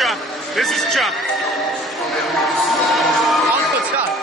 Chuck. This is Chuck. Uncle Chuck.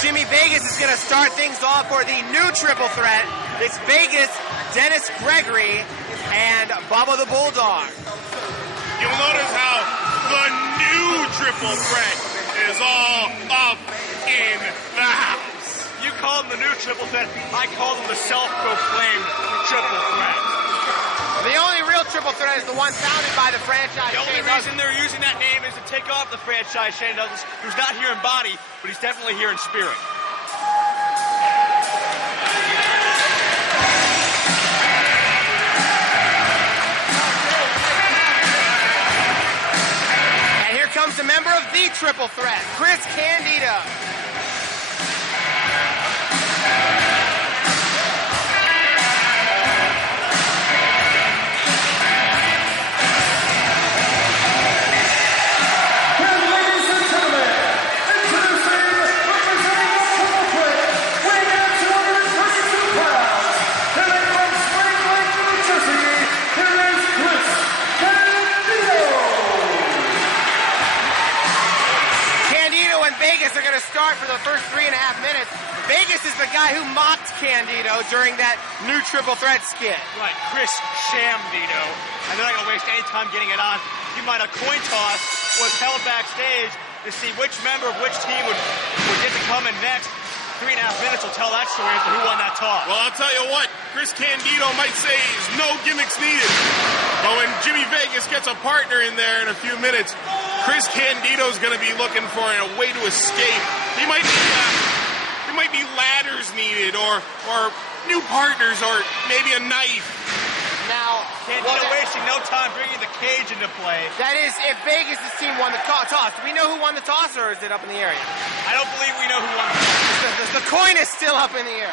Jimmy Vegas is going to start things off for the new triple threat. It's Vegas, Dennis Gregory, and Bubba the Bulldog. You'll notice how the new triple threat is all up in the house. You call them the new triple threat. I call them the self-proclaimed triple threat. The only real triple threat is the one founded by the franchise. The only reason they're using that name is to take off the franchise Shane Douglas, who's not here in body, but he's definitely here in spirit. And here comes a member of the triple threat, Chris Candido. They're going to start for the first 3.5 minutes. Vegas is the guy who mocked Candido during that new triple threat skit. Right, Chris Shamdido. And they're not going to waste any time getting it on. You might a coin toss was held backstage to see which member of which team would get to come in next. 3.5 minutes will tell that story as to who won that toss. Well, I'll tell you what, Chris Candido might say is no gimmicks needed. But when Jimmy Vegas gets a partner in there in a few minutes, Chris Candido's going to be looking for a way to escape. There might be ladders needed, or new partners, or maybe a knife. Now, Candido wasting no time bringing the cage into play. That is, if Vegas' team won the toss. Do we know who won the toss, or is it up in the air? I don't believe we know who won the toss. The coin is still up in the air.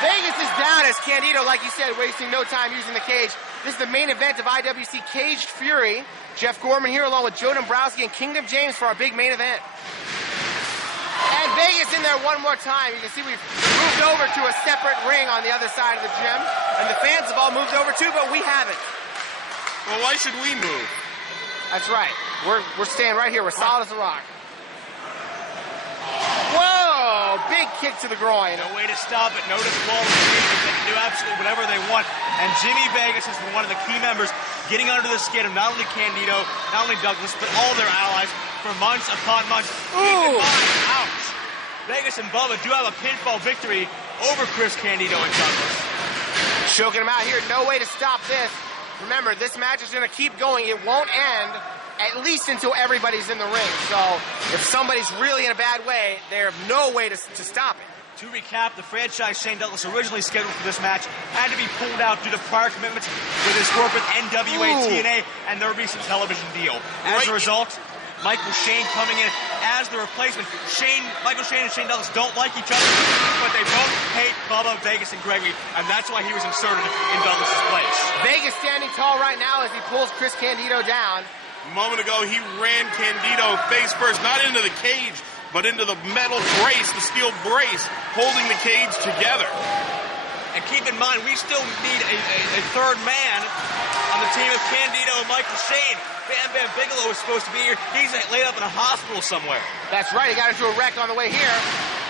Vegas is down as Candido, like you said, wasting no time using the cage. This is the main event of IWC Caged Fury. Jeff Gorman here along with Joe Dombrowski and Kingdom James for our big main event. And Vegas in there one more time. You can see we've moved over to a separate ring on the other side of the gym. And the fans have all moved over too, but we haven't. Well, why should we move? That's right. We're staying right here. We're solid as a rock. Whoa! Big kick to the groin. No way to stop it. No disqualification. They can do absolutely whatever they want. And Jimmy Vegas is one of the key members getting under the skin of not only Candido, not only Douglas, but all their allies for months upon months. Ooh! Ouch! Vegas and Bubba do have a pinfall victory over Chris Candido and Douglas. Choking him out here. No way to stop this. Remember, this match is going to keep going. It won't end at least until everybody's in the ring. So if somebody's really in a bad way, they have no way to stop it. To recap, the franchise Shane Douglas originally scheduled for this match had to be pulled out due to prior commitments with his corporate NWA TNA and their recent television deal. As a result, Michael Shane coming in as the replacement. Michael Shane and Shane Douglas don't like each other, but they both hate Bubba, Vegas, and Gregory, and that's why he was inserted in Douglas' place. Vegas standing tall right now as he pulls Chris Candido down. A moment ago, he ran Candido face first, not into the cage, but into the metal brace, the steel brace, holding the cage together. And keep in mind, we still need a third man on the team of Candido and Michael Shane. Bam Bam Bigelow is supposed to be here. He's laid up in a hospital somewhere. That's right. He got into a wreck on the way here.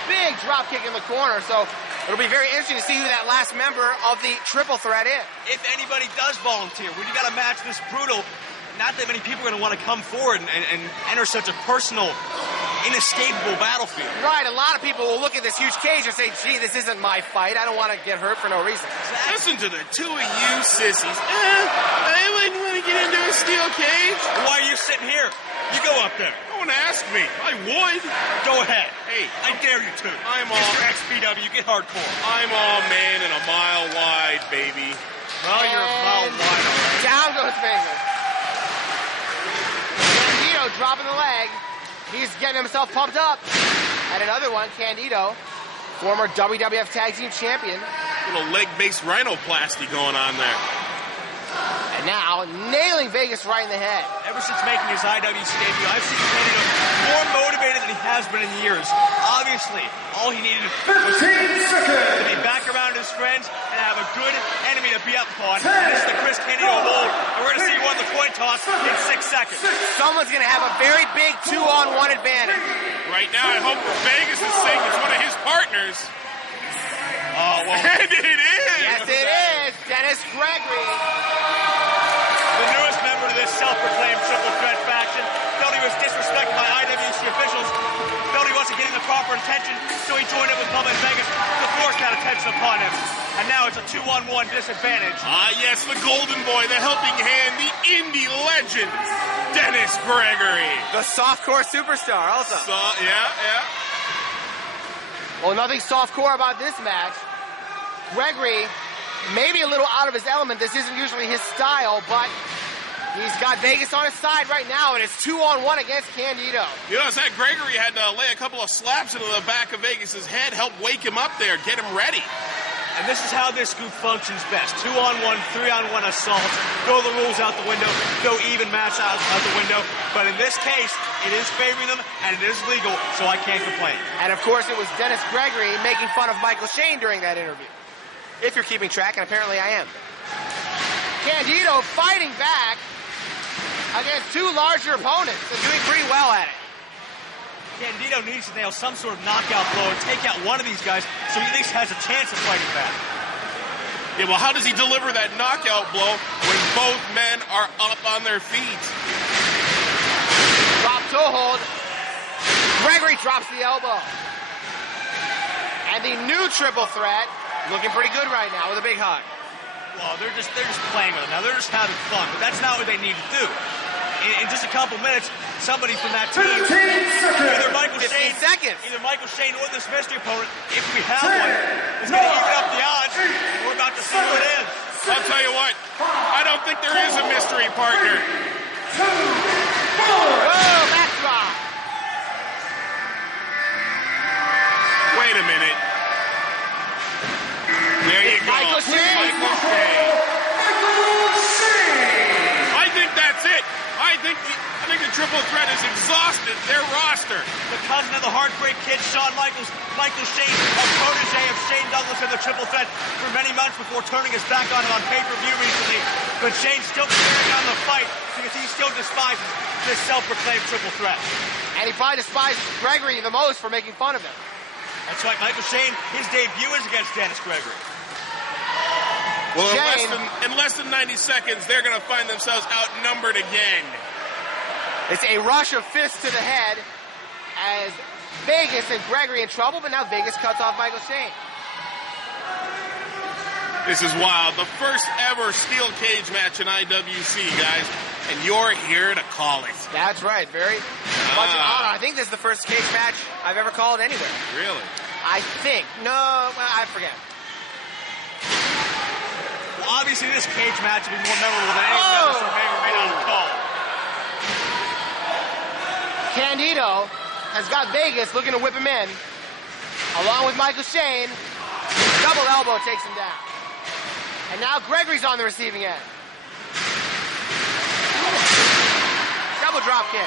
Big drop kick in the corner. So it'll be very interesting to see who that last member of the triple threat is. If anybody does volunteer, when you got a match this brutal, not that many people are going to want to come forward and enter such a personal, inescapable battlefield. Right, a lot of people will look at this huge cage and say, gee, this isn't my fight. I don't want to get hurt for no reason. Listen to the two of you sissies. I wouldn't want to get into a steel cage. Why are you sitting here? You go up there. No one asked me. I would. Go ahead. Hey, I dare you to. I'm all Mr. XPW, get hardcore. I'm all man and a mile wide, baby. Well, you're a mile wide. Down goes Vegas. Candido dropping the leg. He's getting himself pumped up. And another one, Candido, former WWF Tag Team Champion. Little leg-based rhinoplasty going on there. And now, nailing Vegas right in the head. Ever since making his IWC debut, I've seen Candido more motivated than he has been in years. Obviously, all he needed was to be back around his friends and have a good enemy to be up upon. This is the Chris Candido of old, and we're going to see one of the coin toss in 6 seconds. Someone's going to have a very big 2-on-1 advantage. Right now, I hope for Vegas' sake it's one of his partners. Oh, well. And it is! Yes, it is. Dennis Gregory. The newest member of this self-proclaimed triple threat faction felt he was disrespected by IWC officials, felt he wasn't getting the proper attention, so he joined up with Bubba in Vegas to force that attention upon him. And now it's a 2-on-1 disadvantage. Yes, the golden boy, the helping hand, the indie legend, Dennis Gregory. The softcore superstar also. Yeah. Well, nothing softcore about this match. Gregory, maybe a little out of his element. This isn't usually his style, but he's got Vegas on his side right now, and it's 2-on-1 against Candido. You know, that Gregory had to lay a couple of slaps into the back of Vegas' head, help wake him up there, get him ready. And this is how this group functions best. 2-on-1, 3-on-1 assaults. Throw the rules out the window. Throw even match out the window. But in this case, it is favoring them, and it is legal, so I can't complain. And of course, it was Dennis Gregory making fun of Michael Shane during that interview. If you're keeping track, and apparently I am. Candido fighting back against two larger opponents and doing pretty well at it. Candido needs to nail some sort of knockout blow and take out one of these guys so he at least has a chance of fighting back. Yeah, well, how does he deliver that knockout blow when both men are up on their feet? Drop toe hold. Gregory drops the elbow. And the new triple threat looking pretty good right now with a big hug. Well, they're just playing with it now. They're just having fun, but that's not what they need to do. In just a couple minutes, somebody from that team, either Michael Shane or this mystery opponent, if we have one, is going to even up the odds. We're about to see who it is. I'll tell you what, I don't think there is a mystery partner. Oh, backdrop. Wait a minute. There you go. Michael Shane. I think that's it. I think the triple threat has exhausted their roster. The cousin of the Heartbreak Kid, Shawn Michaels, Michael Shane, a protege of Shane Douglas in the triple threat for many months before turning his back on him on pay-per-view recently. But Shane's still carrying on the fight because he still despises this self-proclaimed triple threat. And he probably despises Gregory the most for making fun of him. That's right, Michael Shane, his debut is against Dennis Gregory. Well, in less than 90 seconds, they're going to find themselves outnumbered again. It's a rush of fists to the head as Vegas and Gregory in trouble, but now Vegas cuts off Michael Shane. This is wild. The first ever steel cage match in IWC, guys, and you're here to call it. That's right. Very much an honor. I think this is the first cage match I've ever called anywhere. Really? I think. No, I forget. Well, obviously this cage match will be more memorable than anything else we may or may not have called. Candido has got Vegas looking to whip him in, along with Michael Shane. Double elbow takes him down. And now Gregory's on the receiving end. Double drop kick.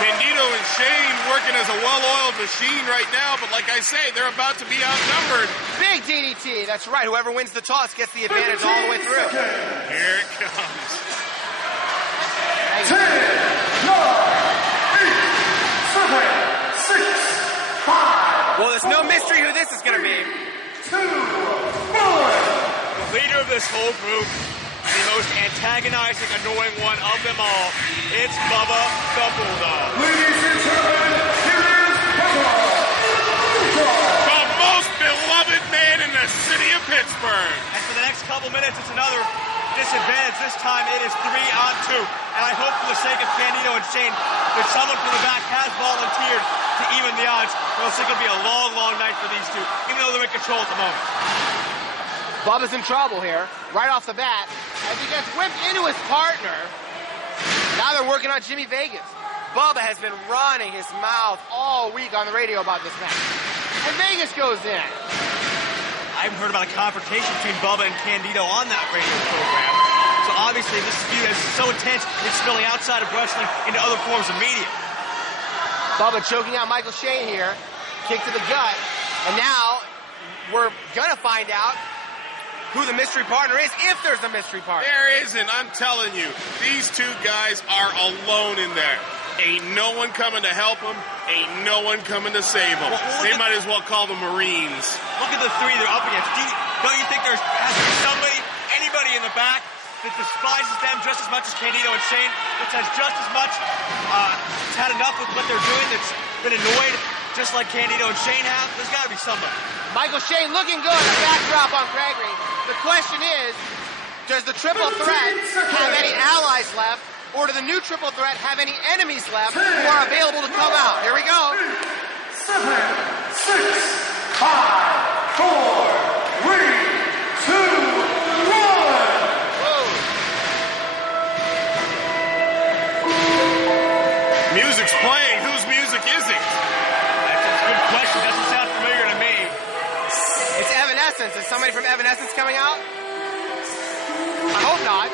Candido and Shane working as a well-oiled machine right now, but like I say, they're about to be outnumbered. Big DDT. That's right. Whoever wins the toss gets the advantage all the way through. Here it comes. 10, 9, 8, 7, 6, 5. Well, there's no mystery who this is going to be. 2, 1. The leader of this whole group, the most antagonizing, annoying one of them all, it's Bubba the Bulldog. Ladies and gentlemen, here is Bubba. The most beloved man in the city of Pittsburgh. And for the next couple minutes, it's another disadvantage. This time it is 3-on-2. And I hope for the sake of Candido and Shane that someone from the back has volunteered to even the odds, or else it's going to be a long, long night for these two, even though they're in control at the moment. Bubba's in trouble here, right off the bat, as he gets whipped into his partner. Now they're working on Jimmy Vegas. Bubba has been running his mouth all week on the radio about this match. And Vegas goes in. I haven't heard about a confrontation between Bubba and Candido on that radio program. So obviously this feud is so intense, it's spilling outside of wrestling into other forms of media. Bubba choking out Michael Shane here. Kick to the gut. And now we're gonna find out who the mystery partner is, if there's a mystery partner. There isn't, I'm telling you. These two guys are alone in there. Ain't no one coming to help them. Ain't no one coming to save them. They might as well call them Marines. Look at the three they're up against. Don't you think there has to be somebody, anybody in the back that despises them just as much as Candido and Shane, that has just as much, that's had enough with what they're doing, that's been annoyed just like Candido and Shane have? There's got to be somebody. Michael Shane looking good. A backdrop on Gregory. The question is, does the triple threat have any allies left, or do the new triple threat have any enemies left who are available to come out? Here we go. 7, 6, 5, 4, 3, 2, 1. Music's playing. Whose music is it? That's a good question. Doesn't sound familiar to me. It's Evanescence. Is somebody from Evanescence coming out? I hope not.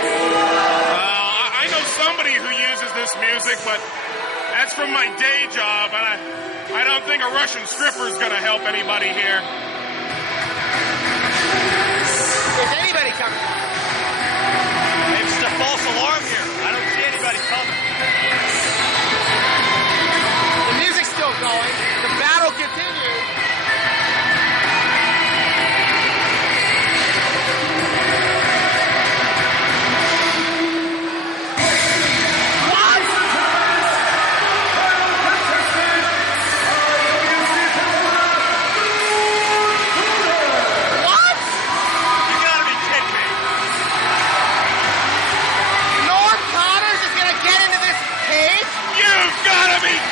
I know somebody who uses this music, but that's from my day job, and I don't think a Russian stripper is going to help anybody here. Is anybody coming out? It's just a false alarm here. I don't see anybody coming. The music's still going. The battle continues.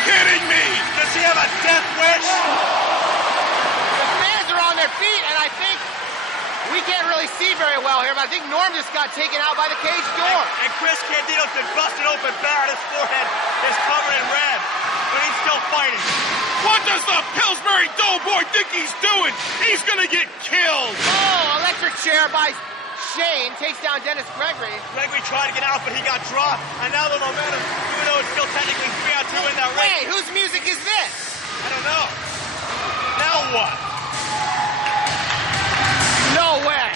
Kidding me! Does he have a death wish? The fans are on their feet, and I think we can't really see very well here, but I think Norm just got taken out by the cage door. And Chris Candido's been busted open bad. His forehead is covered in red, but he's still fighting. What does the Pillsbury Doughboy think he's doing? He's gonna get killed! Oh, electric chair by Shane takes down Dennis Gregory. Gregory tried to get out, but he got dropped. And now the momentum, even though it's still technically 3-on-2 in that ring. Wait, whose music is this? I don't know. Now what? No way.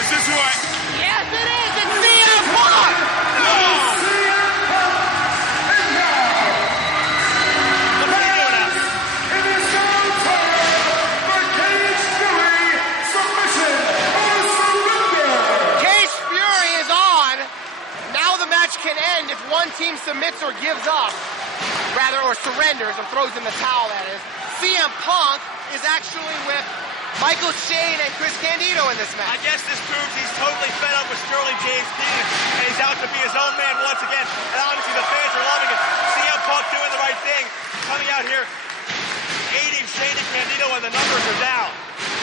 Is this who I... Yes, it is. It's CM Punk. No! Can end if one team submits or gives up, or surrenders or throws in the towel, that is. CM Punk is actually with Michael Shane and Chris Candido in this match. I guess this proves he's totally fed up with Sterling James Dean, and he's out to be his own man once again. And obviously the fans are loving it. CM Punk doing the right thing, coming out here, aiding Shane and Candido, and the numbers are down.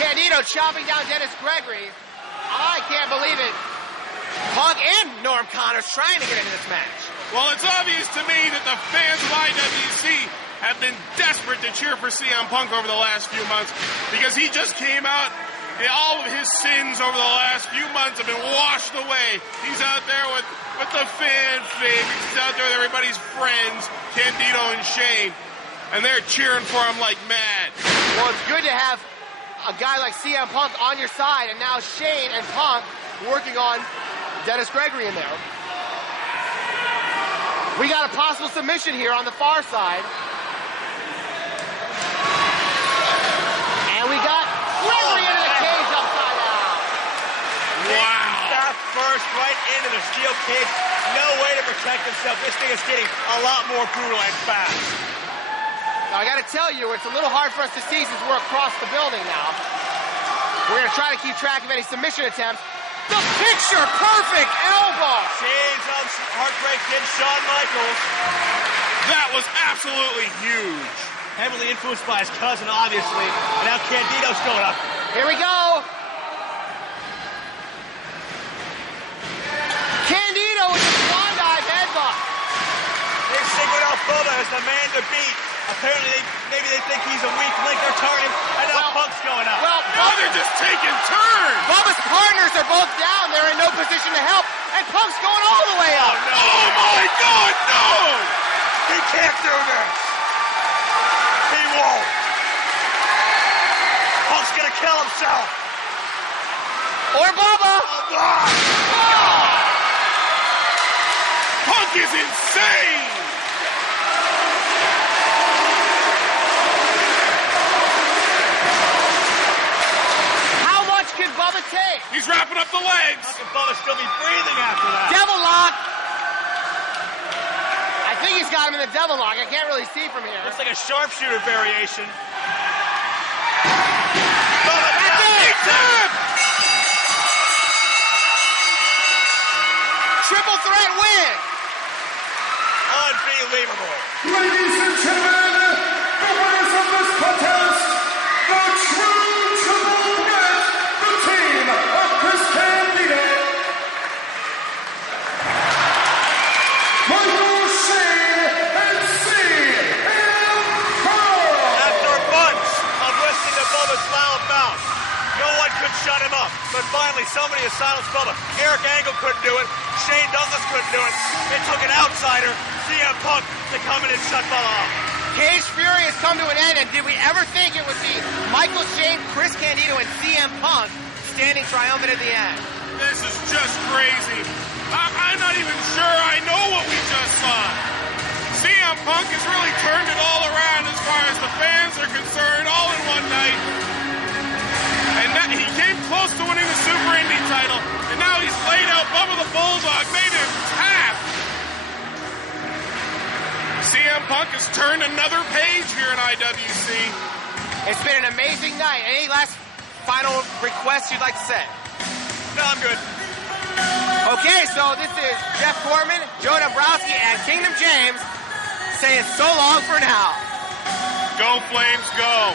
Candido chopping down Dennis Gregory. I can't believe it. Punk and Norm Connors trying to get into this match. Well, it's obvious to me that the fans of IWC have been desperate to cheer for CM Punk over the last few months because he just came out and all of his sins over the last few months have been washed away. He's out there with the fan favorites. He's out there with everybody's friends, Candido and Shane, and they're cheering for him like mad. Well, it's good to have a guy like CM Punk on your side, and now Shane and Punk working on Dennis Gregory in there. We got a possible submission here on the far side. And we got Gregory into the cage upside down. Wow. Stop first right into the steel cage. No way to protect himself. This thing is getting a lot more brutal and fast. Now, I got to tell you, it's a little hard for us to see since we're across the building now. We're going to try to keep track of any submission attempts. The picture-perfect elbow! Shane's Heartbreak Kid Shawn Michaels. That was absolutely huge. Heavily influenced by his cousin, obviously. And now Candido's going up. Here we go. Candido is the man to beat. Apparently, maybe they think he's a weak link. They're turning, and now Punk's going up. Well, Now they're just taking turns. Bubba's partners are both down. They're in no position to help, and Punk's going all the way up. no. Oh my God, no! He can't do this. He won't. Punk's gonna kill himself. Or Bubba. Punk is insane! How much can Bubba take? He's wrapping up the legs. How can Bubba still be breathing after that? Devil lock. I think he's got him in the devil lock. I can't really see from here. Looks like a sharpshooter variation. That's it. Triple threat win. Unbelievable. Ladies and gentlemen, the winners of this contest, the true triple threat, the team of Chris Candido, Michael Shane, and CM Punk. After months of listening to Bubba's loud mouth, no one could shut him up. But finally, somebody has silenced Bubba. Eric Angle couldn't do it. Shane Douglas couldn't do it. It took an outsider, CM Punk, to come in and shut Bubba up. Cage Fury has come to an end, and did we ever think it would be Michael Shane, Chris Candido, and CM Punk standing triumphant at the end? This is just crazy. I'm not even sure I know what we just saw. CM Punk has really turned it all around as far as the fans are concerned, all in one night. And that, he came close to winning the Super Indy title, and now he's laid out Bubba the Bulldog, made him tap. CM Punk has turned another page here in IWC. It's been an amazing night. Any last final requests you'd like to say? No, I'm good. Okay, so this is Jeff Gorman, Joe Dombrowski, and Kingdom James saying so long for now. Go Flames, go.